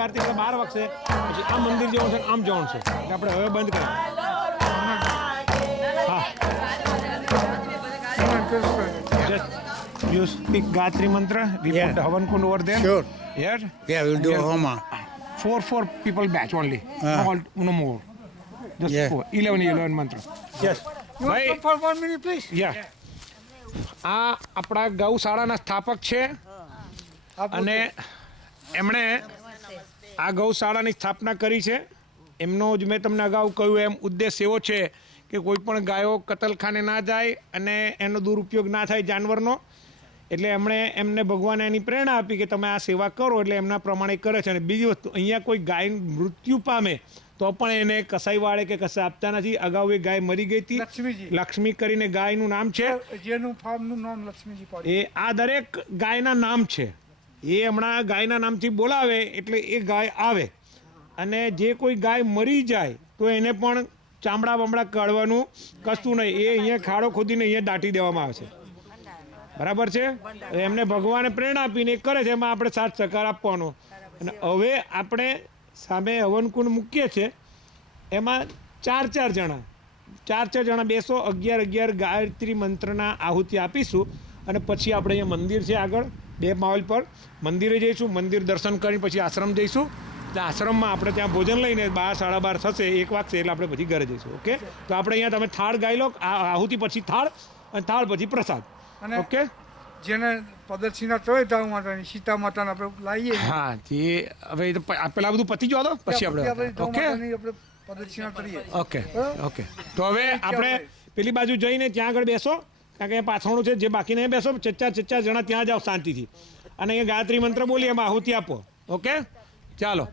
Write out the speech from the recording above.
12:30 12 વાગશે પછી આ મંદિર જવાનું છે આમ જવાનું છે એટલે આપણે હવે બંધ કરીએ હા just you speak Gayatri mantra we put the Havan Kund over there Sure. yeah we'll do Homa. four people batch only no more just Yeah. 11 mantra yes ભાઈ For 1 minute, please. યા આ આપણા ગૌશાળાના સ્થાપક છે અને એમણે આ ગૌશાળાની સ્થાપના કરી છે એમનો જ મેં તમને અગાઉ કહ્યું એમ ઉદ્દેશ એવો છે કે કોઈ પણ ગાયો કતલખાને ના જાય અને એનો દુરુપયોગ ના થાય જાનવરનો એટલે એમને ભગવાને એની પ્રેરણા આપી કે તમે આ સેવા કરો એટલે એમના પ્રમાણે કરે છે અને બીજી વસ્તુ અહીંયા કોઈ ગાય મૃત્યુ પામે તો પણ એને કસાઈ વાળે કે કશે આપતા નથી અગાઉ એ ગાય મરી ગઈ હતી લક્ષ્મી કરીને ગાયનું નામ છે જેનું ફાર્મનું નામ લક્ષ્મીજી પાડ્યું. એ આ દરેક ગાયના નામ છે એ હમણાં ગાયના નામથી બોલાવે એટલે એ ગાય આવે અને જે કોઈ ગાય મરી જાય તો એને પણ ચામડા બમડા કાઢવાનું કશું નહીં એ અહીંયા ખાડો ખોદીને અહીંયા દાટી દેવામાં આવે છે બરાબર છે એમને ભગવાને પ્રેરણા આપીને એ કરે છે એમાં આપણે સાથ સહકાર આપવાનો અને હવે આપણે સામે હવનકુંડ મૂકીએ છીએ એમાં ચાર જણા બેસો 11 ગાયત્રી મંત્રના આહુતિ આપીશું અને પછી આપણે અહીંયા મંદિર છે આગળ 2 માહોલ પર મંદિરે જઈશું મંદિર દર્શન કરીને પછી આશ્રમ જઈશું એટલે આશ્રમમાં આપણે ત્યાં ભોજન લઈને 12:30 થશે 1 વાગશે એટલે આપણે પછી ઘરે જઈશું ઓકે તો આપણે અહીંયા તમે થાળ ગાઈ લો આહુતિ પછી થાળ અને થાળ પછી પ્રસાદ ઓકે જેને પ્રદક્ષિણા ચડે માતાની સીતા માતાને આપણે લાવીએ હા તે હવે પેલા બધું પતી જવા દો પછી આપણે ઓકે આપણે પ્રદક્ષિણા કરીએ. ઓકે ઓકે તો હવે આપણે પેલી બાજુ જઈને ત્યાં આગળ બેસો કારણ કે એ પાછળનું છે જે બાકી નહીં બેસો ચાર જણા ત્યાં જાઓ શાંતિથી અને અહીંયા ગાયત્રી મંત્ર બોલી એમાં આહુતિ આપો ઓકે ચાલો